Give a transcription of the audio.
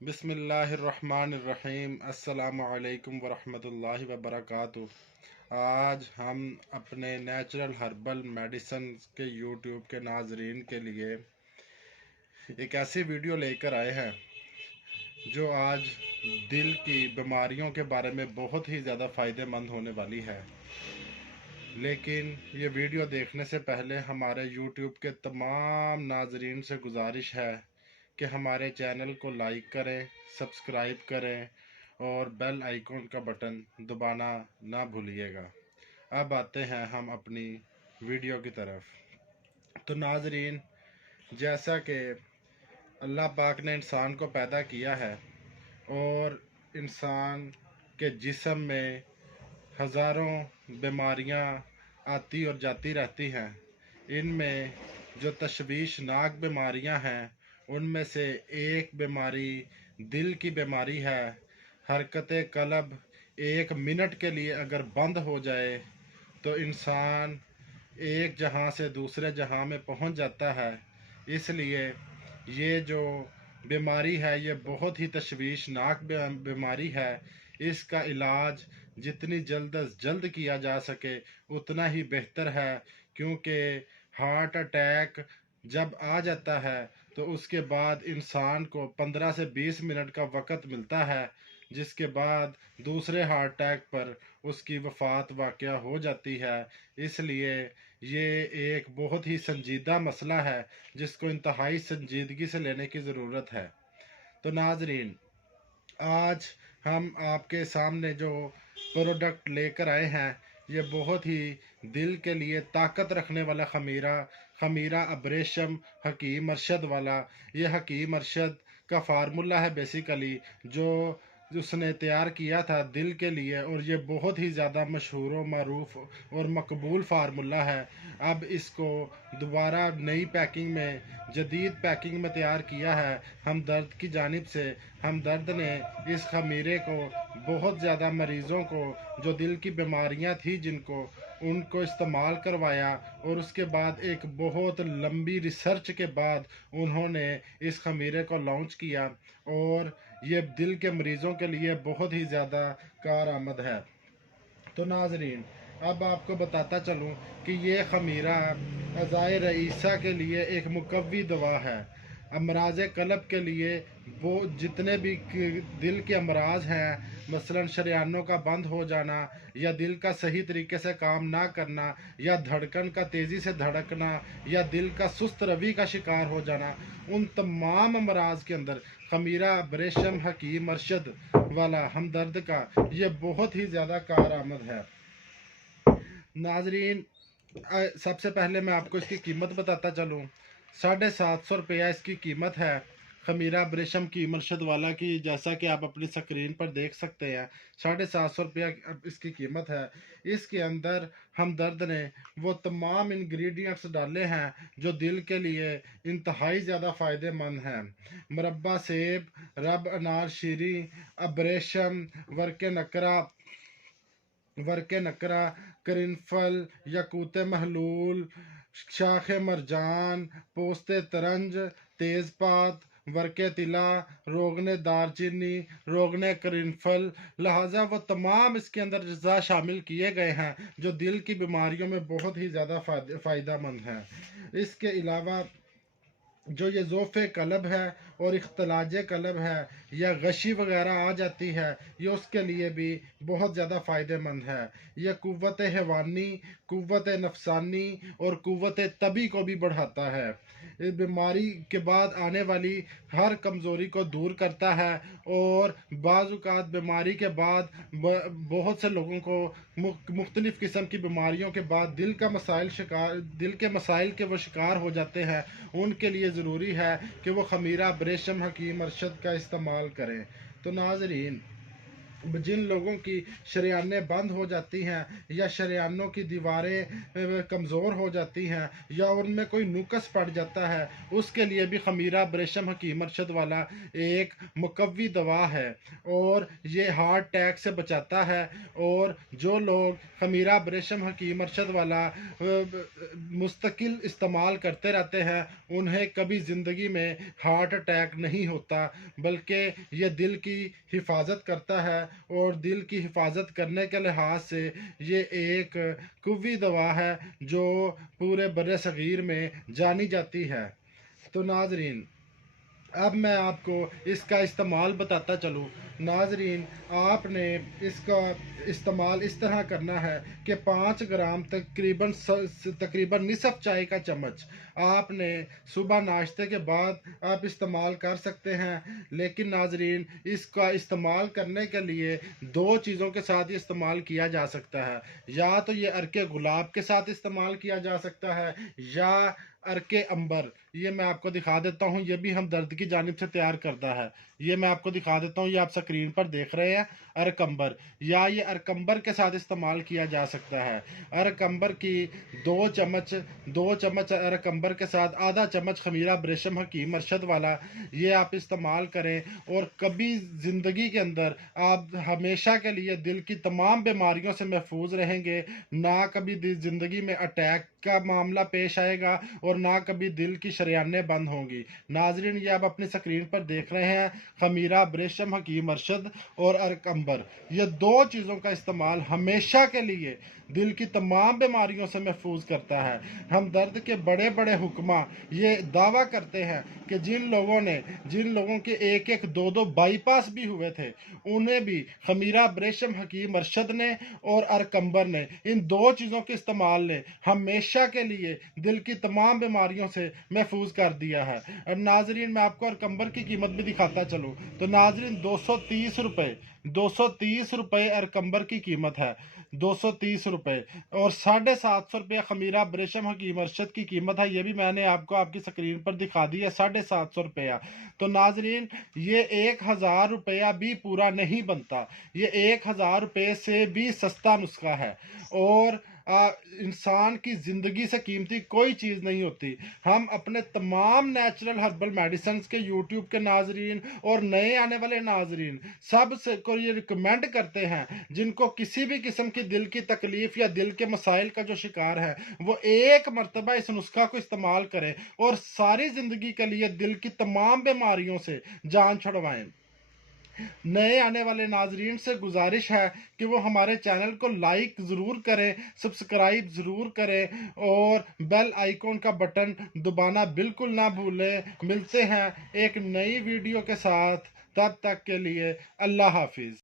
बिस्मिल्लाहिर्रहमानिर्रहीम। अस्सलामु अलैकुम वरहमतुल्लाहि वबरकातुहू। आज हम अपने नेचुरल हर्बल मेडिसन के यूट्यूब के नाजरीन के लिए एक ऐसी वीडियो लेकर आए हैं जो आज दिल की बीमारियों के बारे में बहुत ही ज़्यादा फ़ायदेमंद होने वाली है। लेकिन ये वीडियो देखने से पहले हमारे यूट्यूब के तमाम नाजरीन से गुजारिश है कि हमारे चैनल को लाइक करें, सब्सक्राइब करें और बेल आइकॉन का बटन दबाना ना भूलिएगा। अब आते हैं हम अपनी वीडियो की तरफ। तो नाजरीन, जैसा कि अल्लाह पाक ने इंसान को पैदा किया है और इंसान के जिस्म में हज़ारों बीमारियां आती और जाती रहती हैं। इनमें जो तशवीशनाक बीमारियां हैं उनमें से एक बीमारी दिल की बीमारी है। हरकत कल्ब एक मिनट के लिए अगर बंद हो जाए तो इंसान एक जहां से दूसरे जहां में पहुंच जाता है। इसलिए ये जो बीमारी है ये बहुत ही तशवीशनाक बीमारी है। इसका इलाज जितनी जल्द अज जल्द किया जा सके उतना ही बेहतर है, क्योंकि हार्ट अटैक जब आ जाता है तो उसके बाद इंसान को 15 से 20 मिनट का वक़्त मिलता है, जिसके बाद दूसरे हार्ट अटैक पर उसकी वफ़ात वाक़या हो जाती है। इसलिए ये एक बहुत ही संजीदा मसला है जिसको इंतहाई संजीदगी से लेने की ज़रूरत है। तो नाजरीन, आज हम आपके सामने जो प्रोडक्ट लेकर आए हैं ये बहुत ही दिल के लिए ताकत रखने वाला खमीरा अब्रेशम हकीम अरशद वाला। ये हकीम अरशद का फार्मूला है बेसिकली, जो उसने तैयार किया था दिल के लिए, और ये बहुत ही ज़्यादा मशहूर व मरूफ और मकबूल फार्मूला है। अब इसको दोबारा नई पैकिंग में, जदीद पैकिंग में तैयार किया है हमदर्द की जानिब से। हमदर्द ने इस खमीरे को बहुत ज़्यादा मरीज़ों को जो दिल की बीमारियां थी उनको इस्तेमाल करवाया, और उसके बाद एक बहुत लंबी रिसर्च के बाद उन्होंने इस खमीरे को लॉन्च किया, और ये दिल के मरीज़ों के लिए बहुत ही ज़्यादा कारआमद है। तो नाजरीन, अब आपको बताता चलूँ कि ये खमीरा अज़ाए रईसा के लिए एक मुकव्वी दवा है। अमराज कल्ब के लिए वो जितने भी दिल के अमराज हैं, मसलन शरियानों का बंद हो जाना, या दिल का सही तरीके से काम ना करना, या धड़कन का तेज़ी से धड़कना, या दिल का सुस्त रवि का शिकार हो जाना, उन तमाम अमराज के अंदर खमीरा अब्रेशम हकीम अरशद वाला हमदर्द का ये बहुत ही ज़्यादा कारआमद है। नाजरीन, सबसे पहले मैं आपको इसकी कीमत बताता चलूँ। 750 रुपया इसकी कीमत है खमीरा अब्रेशम की मरशद वाला की, जैसा कि आप अपनी स्क्रीन पर देख सकते हैं। 750 रुपया इसकी कीमत है। इसके अंदर हमदर्द ने वो तमाम इंग्रेडिएंट्स डाले हैं जो दिल के लिए इंतहाई ज़्यादा फ़ायदेमंद हैं। मुरब्बा सेब, रब अनार शीरी, अब्रेशम, वर्क नकरा, करिनफल, यकूत महलूल, शाख मरजान, पोस्ते तरंज, तेज़पात, वर्क तिला, रोगने दारचीनी, रोगने करिनफल, लिहाजा वो तमाम इसके अंदर अज़ा शामिल किए गए हैं जो दिल की बीमारियों में बहुत ही ज़्यादा फ़ायदेमंद हैं। इसके अलावा जो ये ज़ोफ़े कल्ब है और इख्तलाज कल्ब है या गशी वगैरह आ जाती है, ये उसके लिए भी बहुत ज़्यादा फ़ायदेमंद है। यह क़ुव्वत हैवानी, क़ुव्वत नफसानी और क़ुव्वत तबी को भी बढ़ाता है। इस बीमारी के बाद आने वाली हर कमज़ोरी को दूर करता है, और बाज़ात बीमारी के बाद बहुत से लोगों को मुख्तलिफ़ किस्म की बीमारियों के बाद दिल के मसाइल के वो शिकार हो जाते हैं। उनके लिए ज़रूरी है कि वो खमीरा अब्रेशम हकीम अरशद का इस्तेमाल करें। तो नाजरीन, जिन लोगों की शरेयानें बंद हो जाती हैं या शरेयानों की दीवारें कमज़ोर हो जाती हैं या उनमें कोई नुक्स पड़ जाता है, उसके लिए भी खमीरा ब्रेशम हकीम अरशद वाला एक मुकव्वी दवा है और ये हार्ट अटैक से बचाता है। और जो लोग खमीरा ब्रेशम हकीम अरशद वाला मुस्तकिल इस्तेमाल करते रहते हैं, उन्हें कभी ज़िंदगी में हार्ट अटैक नहीं होता, बल्कि ये दिल की हिफाजत करता है। और दिल की हिफाजत करने के लिहाज से ये एक कुव्वी दवा है जो पूरे बर्रे सगीर में जानी जाती है। तो नाजरीन, अब मैं आपको इसका इस्तेमाल बताता चलूँ। नाजरीन, आपने इसका इस्तेमाल इस तरह करना है कि 5 ग्राम तकरीबन निसफ चाय का चम्मच आपने सुबह नाश्ते के बाद आप इस्तेमाल कर सकते हैं। लेकिन नाजरीन, इसका इस्तेमाल करने के लिए 2 चीज़ों के साथ ये इस्तेमाल किया जा सकता है। या तो ये अर्के गुलाब के साथ इस्तेमाल किया जा सकता है या अर्के अंबर। ये मैं आपको दिखा देता हूँ, ये भी हम दर्द की जानिब से तैयार करता है। ये मैं आपको दिखा देता हूँ, ये आप स्क्रीन पर देख रहे हैं अरकंबर। या ये अरकंबर के साथ इस्तेमाल किया जा सकता है। अरकंबर की 2 चम्मच 2 चम्मच अरकंबर के साथ आधा चम्मच खमीरा ब्रेशम हकीम अरशद वाला ये आप इस्तेमाल करें। और कभी ज़िंदगी के अंदर आप हमेशा के लिए दिल की तमाम बीमारियों से महफूज रहेंगे। ना कभी ज़िंदगी में अटैक का मामला पेश आएगा और ना कभी दिल की शरेयानें बंद होंगी। नाजरीन, ये आप अपनी स्क्रीन पर देख रहे हैं खमीरा ब्रेशम हकीम अरशद और अरकंबर। ये 2 चीज़ों का इस्तेमाल हमेशा के लिए दिल की तमाम बीमारियों से महफूज करता है। हम दर्द के बड़े बड़े हुक्मा ये दावा करते हैं कि जिन लोगों के 1-1 2-2 बाईपास भी हुए थे, उन्हें भी खमीरा ब्रेशम हकीम अरशद ने और अरकंबर ने, इन 2 चीज़ों के इस्तेमाल ने हमेशा के लिए दिल की तमाम बीमारियों से महफूज कर दिया है। और नाजरीन, मैं आपको अरकंबर की कीमत भी दिखाता चलूँ तो नाजरीन 230 रुपये अरकंबर की कीमत है। 230 रुपये और 750 रुपये खमीरा ब्रेशम हकीम अरशद की कीमत है। ये भी मैंने आपको आपकी स्क्रीन पर दिखा दी है, 750 रुपया। तो नाजरीन, ये 1000 रुपया भी पूरा नहीं बनता, ये 1000 रुपये से भी सस्ता नुस्खा है। और इंसान की ज़िंदगी से कीमती कोई चीज़ नहीं होती। हम अपने तमाम नेचुरल हर्बल मेडिसिन के यूट्यूब के नाजरीन और नए आने वाले नाजरीन सब से को ये रिकमेंड करते हैं, जिनको किसी भी किस्म की दिल की तकलीफ या दिल के मसाइल का जो शिकार है, वो एक मरतबा इस नुस्खा को इस्तेमाल करें और सारी ज़िंदगी के लिए दिल की तमाम बीमारियों से जान छुड़वाएं। नए आने वाले नाजरीन से गुजारिश है कि वो हमारे चैनल को लाइक ज़रूर करें, सब्सक्राइब ज़रूर करें और बेल आइकॉन का बटन दबाना बिल्कुल ना भूलें। मिलते हैं एक नई वीडियो के साथ, तब तक के लिए अल्लाह हाफिज़।